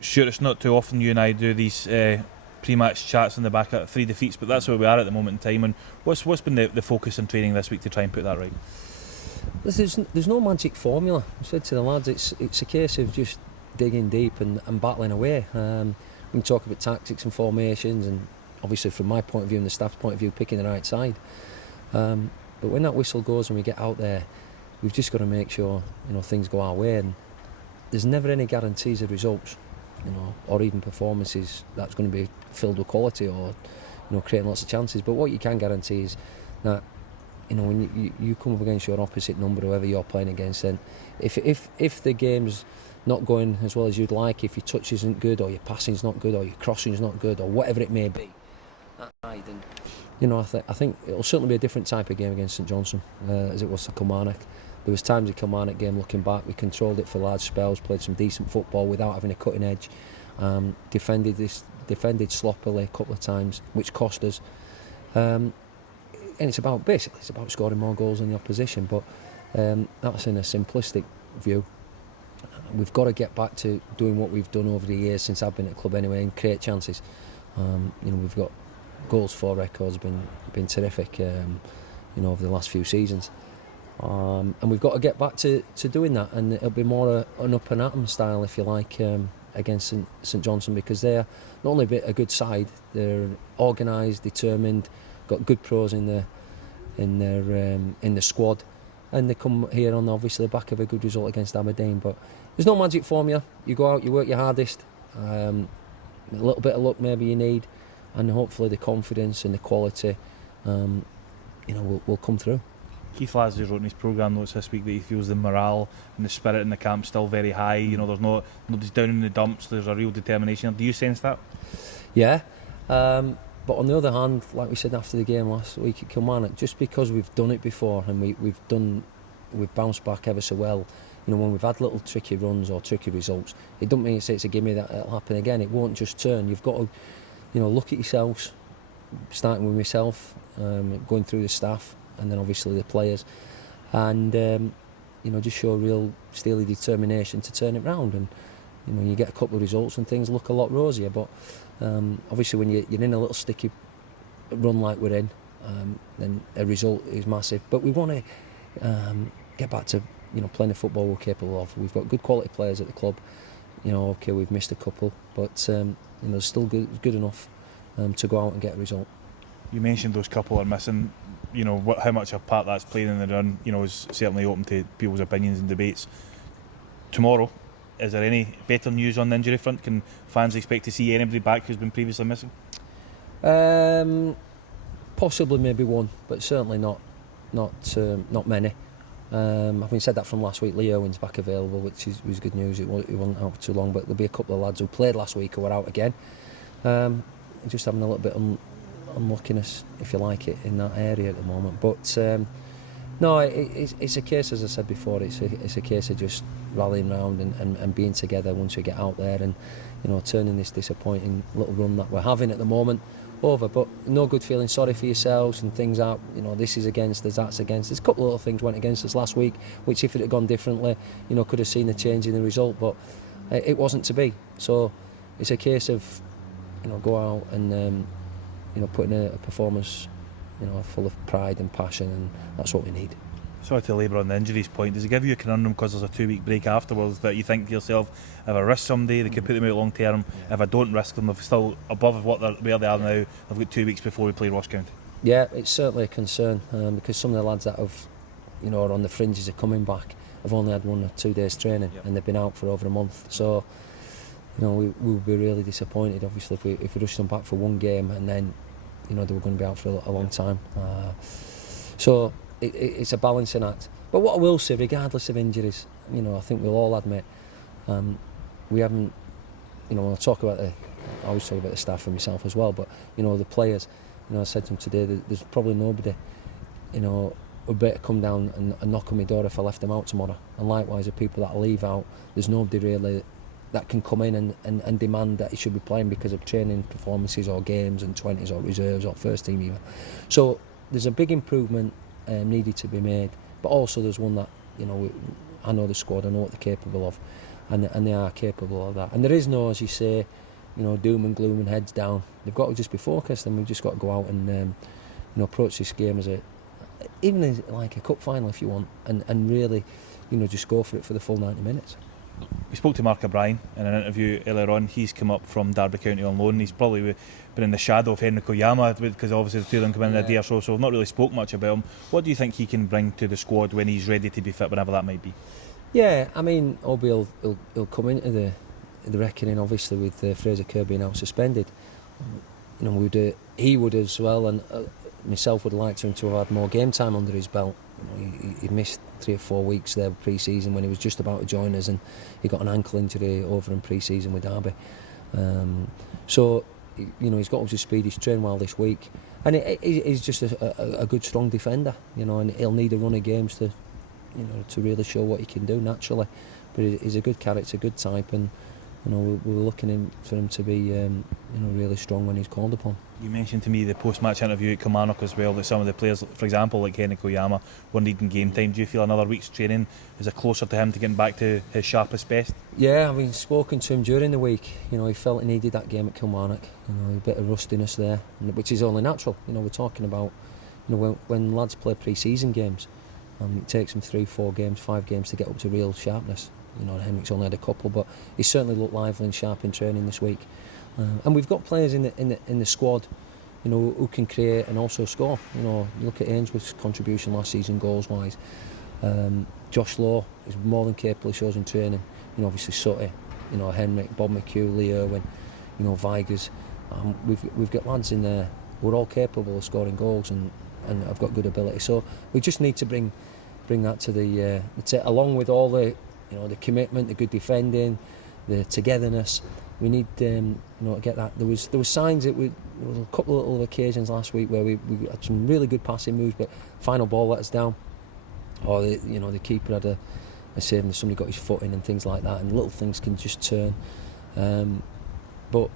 Sure, it's not too often you and I do these pre-match chats on the back of 3 defeats, but that's where we are at the moment in time. And what's been the focus in training this week to try and put that right? There's no magic formula. I said to the lads, it's a case of just digging deep and battling away. We can talk about tactics and formations, and obviously from my point of view and the staff's point of view, picking the right side. But when that whistle goes and we get out there, we've just got to make sure things go our way. And there's never any guarantees of results, or even performances that's going to be filled with quality or creating lots of chances. But what you can guarantee is that when you come up against your opposite number, whoever you're playing against, then if the game's not going as well as you'd like, if your touch isn't good, or your passing's not good, or your crossing's not good, or whatever it may be, that night, then I think it'll certainly be a different type of game against St Johnstone as it was to Kilmarnock. There was times in the Kilmarnock game, looking back, we controlled it for large spells, played some decent football without having a cutting edge, defended sloppily a couple of times, which cost us. And it's about scoring more goals than the opposition, but that's in a simplistic view. We've got to get back to doing what we've done over the years since I've been at the club anyway, and create chances. We've got goals for records been terrific over the last few seasons, and we've got to get back to doing that, and it'll be more an up and atom style, if you like, against St Johnstone, because they're not only a good side, they're organised, determined, got good pros in the squad, and they come here on obviously the back of a good result against Aberdeen. But there's no magic formula. You go out, you work your hardest, a little bit of luck maybe you need, and hopefully the confidence and the quality will come through. Keith Lasley wrote in his programme notes this week that he feels the morale and the spirit in the camp still very high. There's nobody's down in the dumps. There's a real determination. Do you sense that? Yeah, but on the other hand, like we said after the game last week at Kilmarnock, just because we've done it before and we've bounced back ever so well. When we've had little tricky runs or tricky results, it doesn't mean it's a gimme that it'll happen again. It won't just turn. You've got to, look at yourselves, starting with myself, going through the staff, and then obviously the players, and just show real steely determination to turn it round. And you get a couple of results and things look a lot rosier. But obviously when you're in a little sticky run like we're in, then a result is massive. But we want to get back to playing the football we're capable of. We've got good quality players at the club. Okay, we've missed a couple, but there's still good enough to go out and get a result. You mentioned those couple are missing. How much a part that's played in the run, is certainly open to people's opinions and debates. Tomorrow, is there any better news on the injury front? Can fans expect to see anybody back who's been previously missing? Possibly maybe one, but certainly not many. Having said that, from last week, Lee Owen's back available, which was good news. He wasn't out for too long, but there'll be a couple of lads who played last week who are out again. Just having a little bit unluckiness, if you like it, in that area at the moment. But no, it's a case, as I said before, it's a case of just rallying round and being together once we get out there, and turning this disappointing little run that we're having at the moment over. But no good feeling sorry for yourselves and things out. This is against us, that's against us. A couple of little things went against us last week, which if it had gone differently, could have seen a change in the result, but it wasn't to be. So it's a case of go out and put in a performance full of pride and passion, and that's what we need. Sorry to labour on the injuries point. Does it give you a conundrum because there's a 2-week break afterwards that you think to yourself, if I risk somebody, they could put them out long term. If I don't risk them, they're still above where they are now. I've got 2 weeks before we play Ross County. Yeah, it's certainly a concern because some of the lads that have, are on the fringes of coming back have only had 1 or 2 days training, and they've been out for over a month. So, we would be really disappointed, obviously, if we rushed them back for one game and then, they were going to be out for a long time. So it's a balancing act. But what I will say, regardless of injuries, I think we'll all admit, we haven't, when I talk about I always talk about the staff and myself as well, but, the players, I said to them today, there's probably nobody, would better come down and knock on my door if I left them out tomorrow. And likewise, the people that I leave out, there's nobody really that can come in and demand that he should be playing because of training performances or games and 20s or reserves or first team even. So there's a big improvement needed to be made, but also there's one that I know the squad, I know what they're capable of, and they are capable of that. And there is no, as you say, doom and gloom and heads down. They've got to just be focused, and we've just got to go out and approach this game as even as like a cup final if you want, and really, just go for it for the full 90 minutes. We spoke to Mark O'Brien in an interview earlier on. He's come up from Derby County on loan. He's probably been in the shadow of Henrik Oyama because obviously the two of them come in a day or so, so we've not really spoke much about him. What do you think he can bring to the squad when he's ready to be fit, whenever that might be? Yeah, I mean, Obi will come into the reckoning, obviously, with Fraser Kerr being out suspended. He would as well, and myself would like him to have had more game time under his belt. He missed 3 or 4 weeks there pre-season when he was just about to join us, and he got an ankle injury over in pre-season with Derby. So he's got up to speed. He's trained well this week, and he's just a good, strong defender. And he'll need a run of games to really show what he can do naturally. But he's a good character, good type, and we're looking for him to be really strong when he's called upon. You mentioned to me the post-match interview at Kilmarnock as well that some of the players, for example like Henrik Oyama, were needing game time. Do you feel another week's training is closer to him to getting back to his sharpest best? Yeah, I've spoken to him during the week. He felt he needed that game at Kilmarnock. A bit of rustiness there, which is only natural. We're talking about when lads play pre-season games, it takes them 3, 4 games, 5 games to get up to real sharpness. Henrik's only had a couple, but he certainly looked lively and sharp in training this week. And we've got players in the squad, who can create and also score. Look at Ainsworth's contribution last season goals-wise. Josh Law is more than capable. He shows in training. Obviously Sutty, Henrik, Bob McHugh, Lee Irwin, Vigers. We've got lads in there who are all capable of scoring goals and have got good ability. So we just need to bring that to the along with all the the commitment, the good defending, the togetherness. We need to get that. There was signs that there was a couple of little occasions last week where we had some really good passing moves, but final ball let us down. Or the keeper had a save and somebody got his foot in and things like that, and little things can just turn. But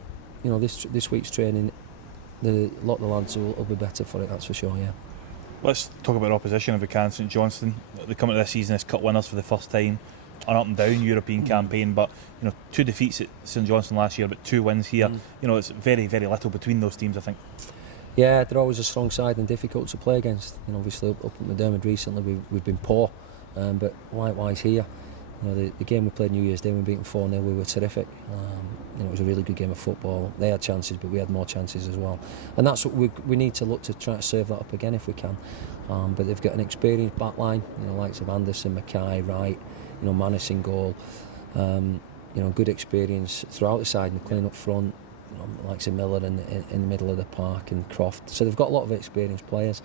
this week's training, a lot of the lads will be better for it. That's for sure. Yeah. Let's talk about opposition if we can. St Johnstone, they come into this season as cup winners for the first time. An up and down European campaign, but 2 defeats at St Johnstone last year, but 2 wins here. It's very, very little between those teams, I think. Yeah, they're always a strong side and difficult to play against. Obviously up at McDermott recently we've been poor, but likewise here. The game we played New Year's Day, we beat them 4-0. We were terrific. It was a really good game of football. They had chances, but we had more chances as well. And that's what we need to look to try to serve that up again if we can. But they've got an experienced back line, likes of Anderson, Mackay, Wright. Manus in goal, good experience throughout the side and clean up front, likes of Miller in the middle of the park and Croft. So they've got a lot of experienced players,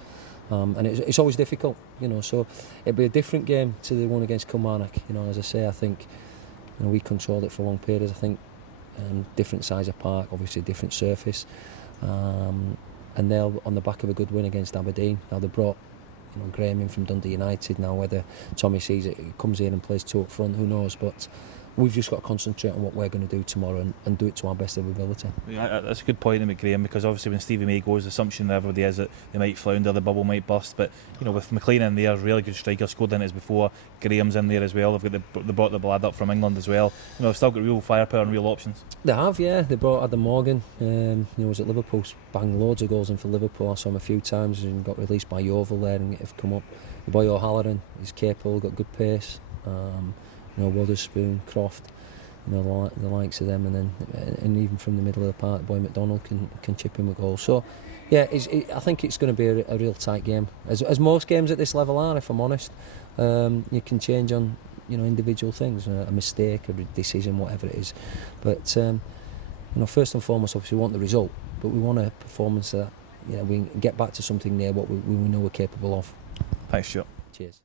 and it's always difficult, So it'll be a different game to the one against Kilmarnock. As I say, I think we controlled it for long periods. I think different size of park, obviously different surface, and they'll on the back of a good win against Aberdeen. Now they brought Graham in from Dundee United. Now whether Tommy sees it, he comes in and plays 2 up front, who knows, but we've just got to concentrate on what we're going to do tomorrow and do it to our best of our ability. Yeah, that's a good point about Graham, because obviously when Stevie May goes, the assumption of everybody is that they might flounder, the bubble might burst, but with McLean in there, really good striker, scored in it as before. Graham's in there as well. They've got they brought the lad up from England as well. They've still got real firepower and real options. They have, yeah. They brought Adam Morgan, was at Liverpool, banged loads of goals in for Liverpool. I saw him a few times and got released by Yeovil there and have come up. The boy O'Halloran is capable, got good pace. Witherspoon, Croft, the likes of them, and even from the middle of the park, boy McDonald can chip in with goals. So, yeah, I think it's going to be a real tight game, as most games at this level are. If I'm honest, you can change on individual things, a mistake, a decision, whatever it is. But first and foremost, obviously, we want the result, but we want a performance that we can get back to something near what we know we're capable of. Thanks, Stuart. Cheers.